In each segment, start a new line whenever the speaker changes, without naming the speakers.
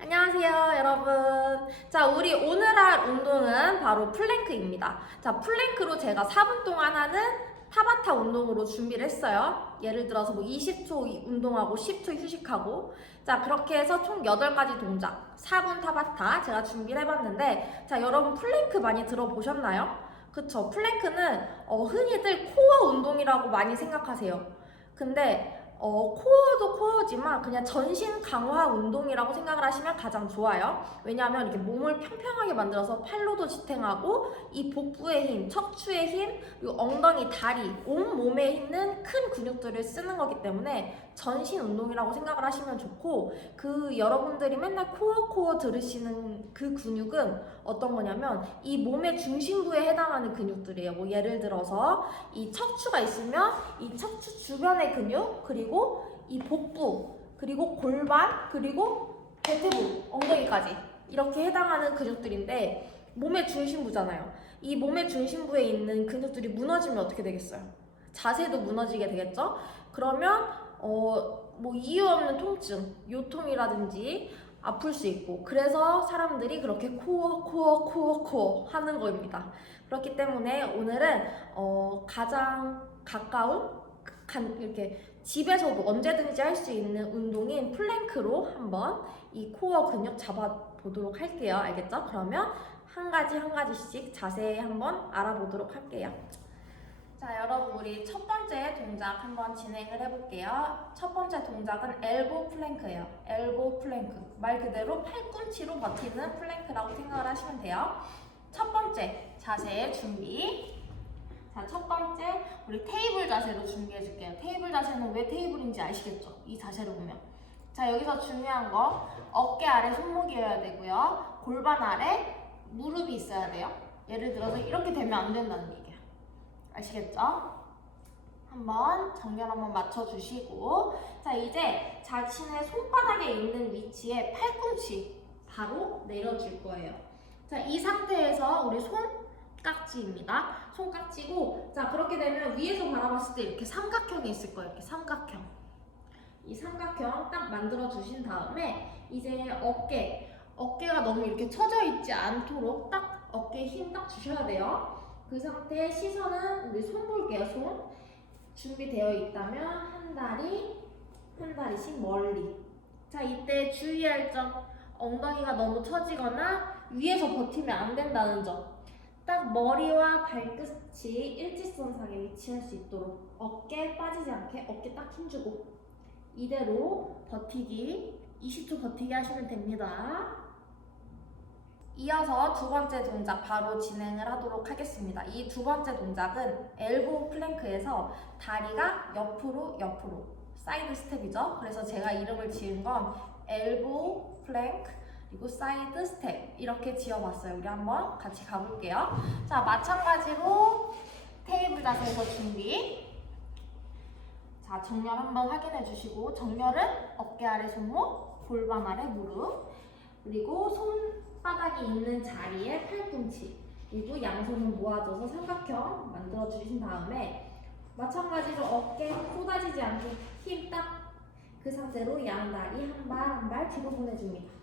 안녕하세요, 여러분. 자, 우리 오늘 할 운동은 바로 플랭크입니다. 자, 플랭크로 제가 4분 동안 하는 타바타 운동으로 준비를 했어요. 예를 들어서 뭐 20초 운동하고 10초 휴식하고. 자, 그렇게 해서 총 8가지 동작. 4분 타바타 제가 준비를 해봤는데, 자, 여러분 플랭크 많이 들어보셨나요? 그쵸. 플랭크는 어, 흔히들 코어 운동이라고 많이 생각하세요. 근데 어, 코어도 코어지만 그냥 전신 강화 운동이라고 생각을 하시면 가장 좋아요. 왜냐하면 이렇게 몸을 평평하게 만들어서 팔로도 지탱하고 이 복부의 힘, 척추의 힘, 그리고 엉덩이, 다리, 온 몸에 있는 큰 근육들을 쓰는 거기 때문에 전신 운동이라고 생각을 하시면 좋고 그 여러분들이 맨날 코어 코어 들으시는 그 근육은 어떤 거냐면 이 몸의 중심부에 해당하는 근육들이에요. 뭐 예를 들어서 이 척추가 있으면 이 척추 주변의 근육 그리고 이 복부 그리고 골반 그리고 대퇴부 엉덩이까지 이렇게 해당하는 근육들인데 몸의 중심부잖아요. 이 몸의 중심부에 있는 근육들이 무너지면 어떻게 되겠어요? 자세도 무너지게 되겠죠? 그러면 어 뭐 이유 없는 통증, 요통이라든지 아플 수 있고 그래서 사람들이 그렇게 코어 코어 코어 코어 하는 거입니다. 그렇기 때문에 오늘은 어, 가장 가까운 간, 이렇게 집에서도 언제든지 할 수 있는 운동인 플랭크로 한번 이 코어 근육 잡아보도록 할게요. 알겠죠? 그러면 한 가지 한 가지씩 자세히 한번 알아보도록 할게요. 자, 여러분 우리 첫 번째 동작 한번 진행을 해볼게요. 첫 번째 동작은 엘보 플랭크예요. 엘보 플랭크. 말 그대로 팔꿈치로 버티는 플랭크라고 생각을 하시면 돼요. 첫 번째 자세 준비. 자, 첫 번째 우리 테이블 자세로 준비해 줄게요. 테이블 자세는 왜 테이블인지 아시겠죠? 이 자세를 보면. 자, 여기서 중요한 거 어깨 아래 손목이어야 되고요. 골반 아래 무릎이 있어야 돼요. 예를 들어서 이렇게 되면 안 된다는 얘기야. 아시겠죠? 한번 정면 한번 맞춰주시고 자 이제 자신의 손바닥에 있는 위치에 팔꿈치 바로 내려줄 거예요. 자 이 상태에서 우리 손 깍지입니다. 손깍지고 자 그렇게 되면 위에서 바라봤을 때 이렇게 삼각형이 있을 거예요. 이렇게 삼각형. 이 삼각형 딱 만들어 주신 다음에 이제 어깨 어깨가 너무 이렇게 처져 있지 않도록 딱 어깨에 힘 딱 주셔야 돼요. 그 상태에 시선은 우리 손 볼게요. 손 준비되어 있다면 한 다리 한 다리씩 멀리. 자 이때 주의할 점 엉덩이가 너무 처지거나 위에서 버티면 안 된다는 점. 딱 머리와 발끝이 일직선상에 위치할 수 있도록 어깨 빠지지 않게 어깨 딱 힘주고 이대로 버티기 20초 버티기 하시면 됩니다. 이어서 두 번째 동작 바로 진행을 하도록 하겠습니다. 이 두 번째 동작은 엘보 플랭크에서 다리가 옆으로 옆으로 사이드 스텝이죠. 그래서 제가 이름을 지은 건 엘보 플랭크 그리고 사이드 스텝 이렇게 지어봤어요. 우리 한번 같이 가볼게요. 자 마찬가지로 테이블 자세에서 준비. 자 정렬 한번 확인해 주시고 정렬은 어깨 아래 손목, 골반 아래 무릎 그리고 손바닥이 있는 자리에 팔꿈치 그리고 양손을 모아줘서 삼각형 만들어 주신 다음에 마찬가지로 어깨 쏟아지지 않게 힘 딱 그 상태로 양 다리 한 발 한 발 뒤로 보내줍니다.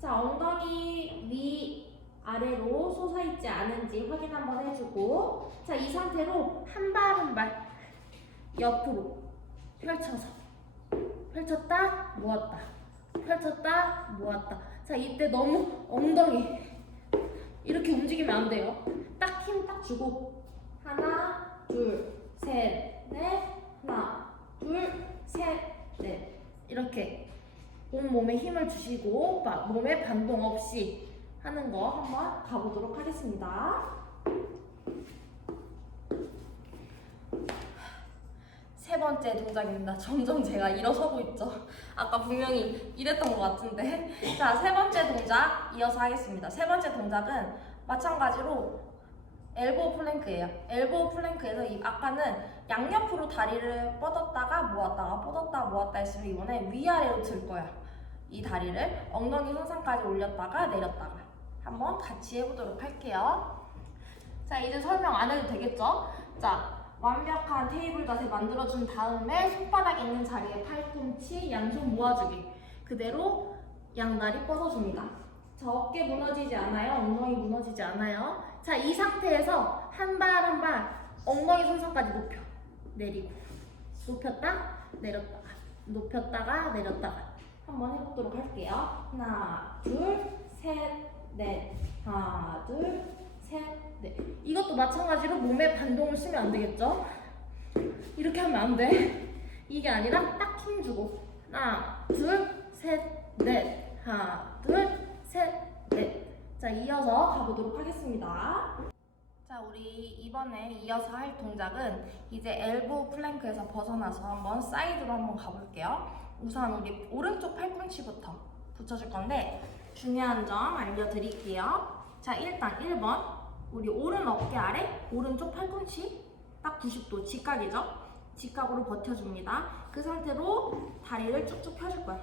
자 엉덩이 위 아래로 솟아있지 않은지 확인 한번 해주고. 자 이 상태로 한발한발 옆으로 펼쳐서. 펼쳤다 모았다. 펼쳤다 모았다. 자 이때 너무 엉덩이 이렇게 움직이면 안 돼요. 딱 힘 딱 주고. 하나 둘 셋 넷. 하나 둘 셋 넷. 이렇게 온몸에 힘을 주시고 마- 몸에 반동 없이 하는 거 한번 가보도록 하겠습니다 세 번째 동작입니다. 점점 제가 일어서고 있죠. 아까 분명히 이랬던 것 같은데. 자, 세 번째 동작 이어서 하겠습니다. 세 번째 동작은 마찬가지로 엘보 플랭크예요. 엘보 플랭크에서 이 아까는 양옆으로 다리를 뻗었다가 모았다가 뻗었다 모았다 했으면 이번에 위아래로 들 거야. 이 다리를 엉덩이 손상까지 올렸다가 내렸다가 한번 같이 해보도록 할게요. 자, 이제 설명 안 해도 되겠죠? 자, 완벽한 테이블 자세 만들어준 다음에 손바닥 있는 자리에 팔꿈치, 양손 모아주기. 그대로 양다리 뻗어줍니다. 자, 어깨 무너지지 않아요. 엉덩이 무너지지 않아요. 자, 이 상태에서 한 발 한 발 엉덩이 손상까지 높여. 내리고. 높였다, 내렸다가. 높였다가, 내렸다가. 한번 해보도록 할게요. 하나, 둘, 셋, 넷. 하나, 둘, 셋, 넷. 이것도 마찬가지로 몸에 반동을 쓰면 안 되겠죠? 이렇게 하면 안 돼. 이게 아니라 딱 힘주고. 하나, 둘, 셋, 넷. 하나, 둘, 셋, 넷. 자, 이어서 가보도록 하겠습니다. 자, 우리 이번에 이어서 할 동작은 이제 엘보 플랭크에서 벗어나서 한번 사이드로 한번 가볼게요. 우선 우리 오른쪽 팔꿈치부터 붙여줄 건데 중요한 점 알려드릴게요. 자, 일단 1번. 우리 오른 어깨 아래 오른쪽 팔꿈치 딱 90도 직각이죠? 직각으로 버텨줍니다. 그 상태로 다리를 쭉쭉 펴줄 거야.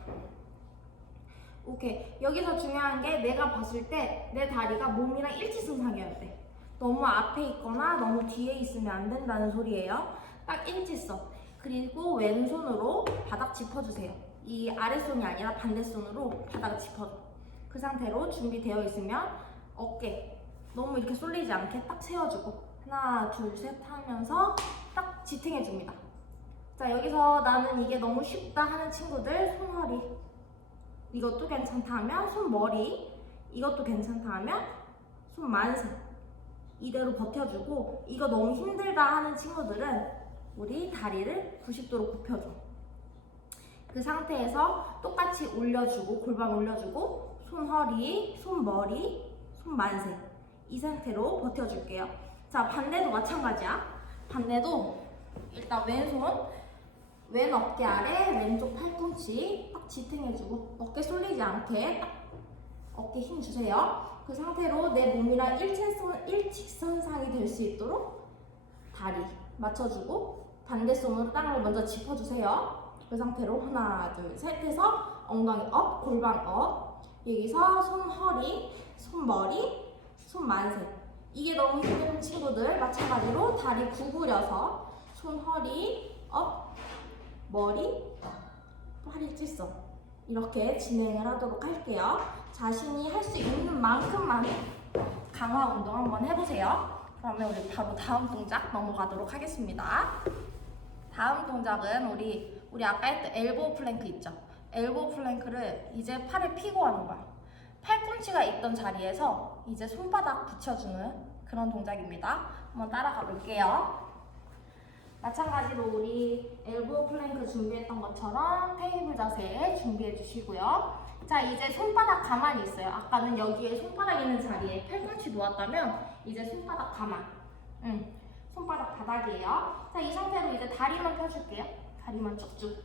오케이. 여기서 중요한 게 내가 봤을 때 내 다리가 몸이랑 일치선상이어야 돼. 너무 앞에 있거나 너무 뒤에 있으면 안 된다는 소리예요. 딱 일치선. 그리고 왼손으로 바닥 짚어주세요. 이 아래손이 아니라 반대손으로 바닥을 짚어줘. 그 상태로 준비되어 있으면 어깨 너무 이렇게 쏠리지 않게 딱 세워주고 하나 둘 셋 하면서 딱 지탱해줍니다. 자 여기서 나는 이게 너무 쉽다 하는 친구들 손허리 이것도 괜찮다 하면 손머리 이것도 괜찮다 하면 손만세. 이대로 버텨주고 이거 너무 힘들다 하는 친구들은 우리 다리를 90도로 굽혀줘. 그 상태에서 똑같이 올려주고 골반 올려주고 손허리, 손머리, 손만세. 이 상태로 버텨줄게요. 자 반대도 마찬가지야. 반대도 일단 왼손 왼 어깨 아래 왼쪽 팔꿈치 딱 지탱해주고 어깨 쏠리지 않게 딱 어깨 힘 주세요. 그 상태로 내 몸이랑 일직선, 일직선상이 될 수 있도록 다리 맞춰주고 반대손으로 땅을 먼저 짚어주세요. 그 상태로 하나 둘 셋 해서 엉덩이 업 골반 업 여기서 손 허리 손 머리 손 만세 이게 너무 힘든 친구들 마찬가지로 다리 구부려서 손 허리 업 머리 팔 일직선 이렇게 진행을 하도록 할게요. 자신이 할 수 있는 만큼만 강화 운동 한번 해보세요. 그러면 우리 바로 다음 동작 넘어가도록 하겠습니다. 다음 동작은 우리 우리 아까 했던 엘보 플랭크 있죠? 엘보 플랭크를 이제 팔을 피고 하는 거야. 팔꿈치가 있던 자리에서 이제 손바닥 붙여주는 그런 동작입니다. 한번 따라가 볼게요. 마찬가지로 우리 엘보 플랭크 준비했던 것처럼 테이블 자세 준비해 주시고요. 자, 이제 손바닥 가만히 있어요. 아까는 여기에 손바닥 있는 자리에 팔꿈치 놓았다면 이제 손바닥 가만. 응. 손바닥 바닥이에요. 자, 이 상태로 이제 다리만 펴줄게요. 다리만 쭉쭉.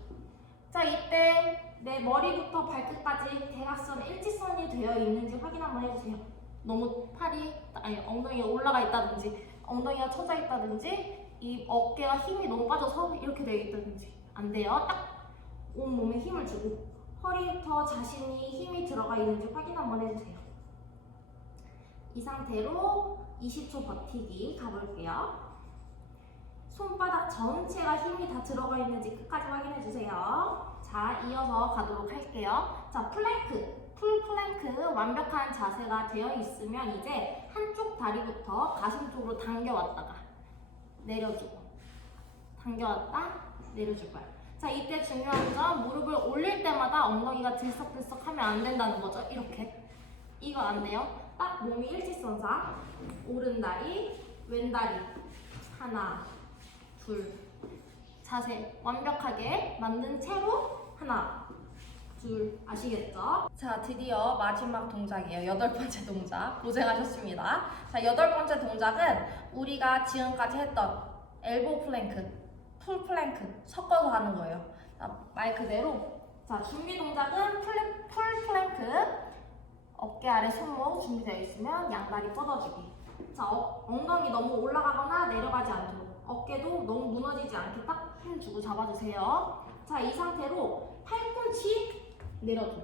자, 이때 내 머리부터 발끝까지 대각선 일직선이 되어 있는지 확인 한번 해주세요. 너무 팔이 아니 엉덩이가 올라가 있다든지 엉덩이가 처져 있다든지 이 어깨가 힘이 너무 빠져서 이렇게 되어 있다든지 안 돼요. 딱 온몸에 힘을 주고 허리부터 자신이 힘이 들어가 있는지 확인 한번 해주세요. 이 상태로 20초 버티기 가볼게요. 손바닥 전체가 힘이 다 들어가 있는지 끝까지 확인해 주세요. 자, 이어서 가도록 할게요. 자, 플랭크. 풀 플랭크 완벽한 자세가 되어 있으면 이제 한쪽 다리부터 가슴 쪽으로 당겨왔다가 내려주고 당겨왔다 내려줄 거야. 자, 이때 중요한 점 무릎을 올릴 때마다 엉덩이가 들썩들썩 하면 안 된다는 거죠. 이렇게. 이거 안 돼요. 딱 몸이 일직선상. 오른 다리, 왼 다리. 하나, 둘. 자세 완벽하게 만든 채로 하나, 둘. 아시겠죠? 자, 드디어 마지막 동작이에요. 여덟 번째 동작. 고생하셨습니다. 자, 여덟 번째 동작은 우리가 지금까지 했던 엘보 플랭크, 풀 플랭크 섞어서 하는 거예요. 자, 말 그대로. 자, 준비 동작은 플랭, 풀 플랭크. 어깨 아래 손목 준비되어 있으면 양다리 뻗어주기. 자, 어, 엉덩이 너무 올라가거나 내려가지 않도록. 어깨도 너무 무너지지 않게 딱 힘 주고 잡아주세요. 자, 이 상태로 팔꿈치 내려줘.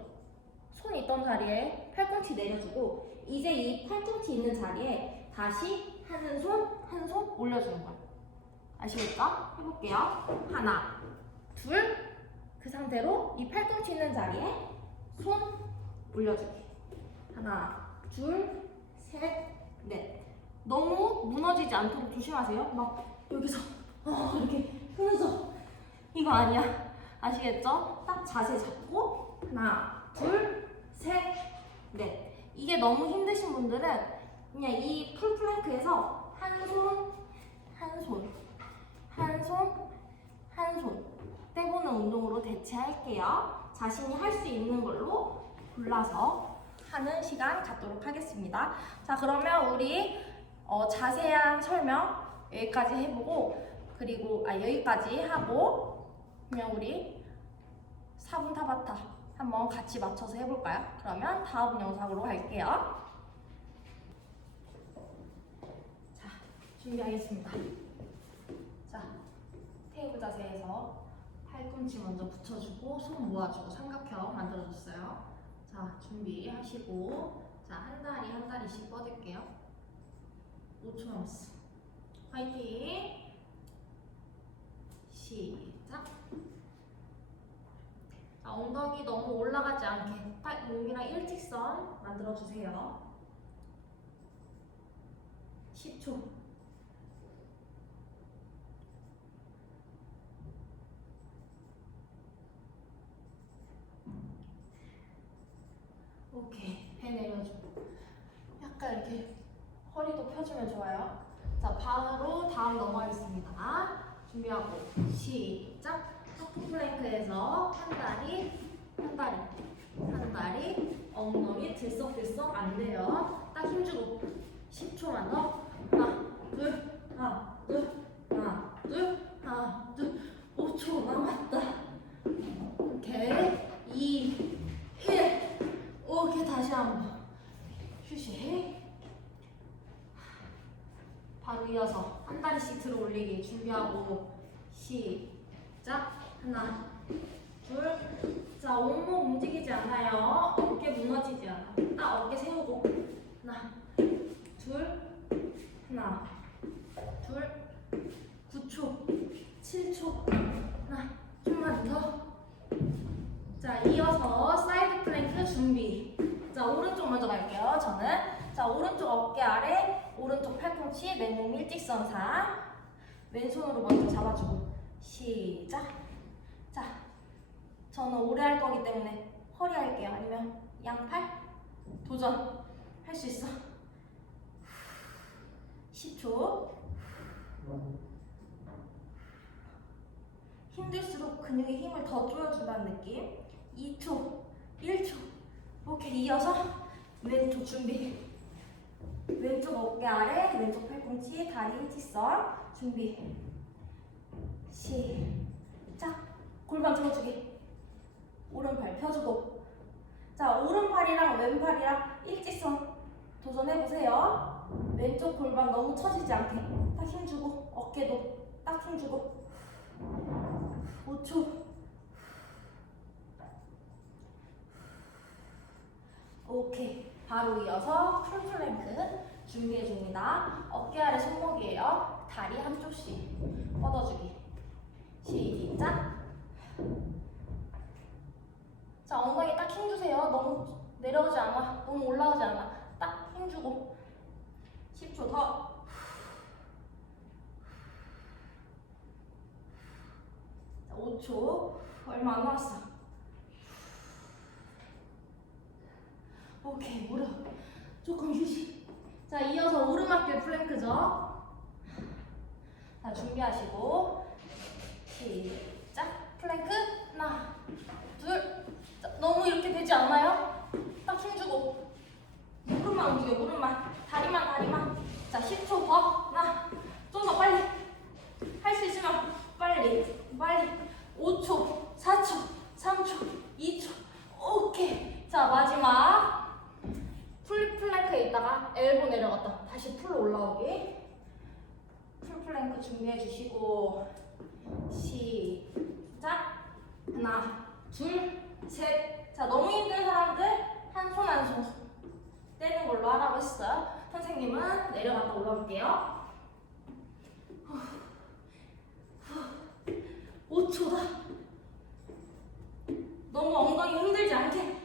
손 있던 자리에 팔꿈치 내려주고 이제 이 팔꿈치 있는 자리에 다시 한 손, 한 손 올려주는 거야. 아시겠죠? 해볼게요. 하나, 둘. 그 상태로 이 팔꿈치 있는 자리에 손, 올려주기. 하나, 둘, 셋, 넷. 너무 무너지지 않도록 조심하세요. 막 여기서 어, 이렇게 흐느져. 이거 아니야. 아시겠죠? 딱 자세 잡고 하나, 둘, 셋, 넷. 이게 너무 힘드신 분들은 그냥 이 풀플랭크에서 한 손, 한 손, 한 손, 한 손 떼보는 운동으로 대체할게요. 자신이 할 수 있는 걸로 골라서 하는 시간 갖도록 하겠습니다. 자, 그러면 우리 어, 자세한 설명 여기까지 해보고 그리고 아 여기까지 하고 그냥 우리 4분 타바타 한번 같이 맞춰서 해볼까요? 그러면 다음 영상으로 갈게요. 자, 준비하겠습니다. 자, 테이블 자세에서 팔꿈치 먼저 붙여주고 손 모아주고 삼각형 만들어줬어요. 자, 준비하시고 자, 한 다리 한 다리씩 뻗을게요. 5초 남았어. 화이팅! 시작! 자, 엉덩이 너무 올라가지 않게 팔, 목이랑 일직선 만들어주세요. 10초. 오케이. 배 내려줘. 약간 이렇게 허리도 펴주면 좋아요. 자, 바로 다음 넘어가겠습니다. 준비하고 시작. 하프 플랭크에서 한 다리, 한 다리, 한 다리, 엉덩이 들썩들썩 안 돼요. 딱 힘주고 10초만 더. 하나, 둘, 하나, 둘, 하나, 둘, 하나, 둘. 5초 남았다. 오케이. 2, 1. 오케이, 다시 한 번. 휴식. 바로 이어서 한 다리씩 들어 올리기 준비하고 시작 하나 둘 자 온몸 움직이지 않아요. 어깨 무너지지 않아. 딱 어깨 세우고. 하나 둘 하나 둘 9초 7초. 하나 좀만 더 자 이어서 사이드 플랭크 준비. 자 오른쪽 먼저 갈게요 저는. 자 오른쪽 어깨 아래 오른쪽 팔꿈치 내 몸 일직선상. 왼손으로 먼저 잡아주고. 시작. 자 저는 오래 할 거기 때문에 허리 할게요. 아니면 양팔? 도전 할 수 있어. 10초. 힘들수록 근육에 힘을 더 조여준다는 느낌. 2초 1초. 오케이 이어서 왼쪽 준비. 왼쪽 어깨 아래, 왼쪽 팔꿈치, 다리 일직선 준비. 시작. 골반 들어주기. 오른발 펴주고. 자, 오른팔이랑 왼팔이랑 일직선 도전해보세요. 왼쪽 골반 너무 처지지 않게. 딱 힘주고, 어깨도 딱 힘주고. 5초. 오케이. 바로 이어서 풀플랭크 준비해 줍니다. 어깨 아래 손목이에요. 다리 한쪽씩 뻗어주기. 시작. 자, 엉덩이 딱 힘주세요. 너무 내려오지 않아. 너무 올라오지 않아. 딱 힘주고. 10초 더. 자, 5초. 얼마 안 남았어. 오케이 무릎 조금 휴식 자 이어서 오르막길 플랭크죠 자 준비하시고 시작 플랭크 하나 둘 자, 너무 이렇게 되지 않나요? 딱 힘주고. 무릎만 움직여 무릎만. 다리만 다리만. 자 10초 더. 하나. 좀 더 빨리. 할 수 있으면 빨리 빨리. 5초 4초 3초 2초. 오케이. 자 마지막. 풀 플랭크에 있다가 엘보 내려갔다. 다시 풀로 올라오기. 풀 플랭크 준비해 주시고. 시작. 하나 둘 셋 자 너무 힘든 사람들 한 손 한 손 떼는 걸로 하라고 했어요. 선생님은 내려갔다 올라올게요. 5초다. 너무 엉덩이 흔들지 않게.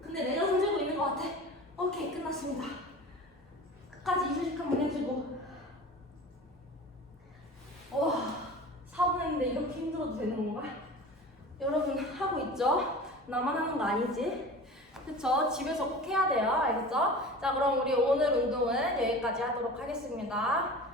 근데 내가 손재고 있는 것 같아. 오케이, 끝났습니다. 끝까지 휴식 한번 해주고. 와, 4분했는데 이렇게 힘들어도 되는 건가? 여러분 하고 있죠? 나만 하는 거 아니지? 그쵸? 집에서 꼭 해야 돼요. 알겠죠? 자, 그럼 우리 오늘 운동은 여기까지 하도록 하겠습니다.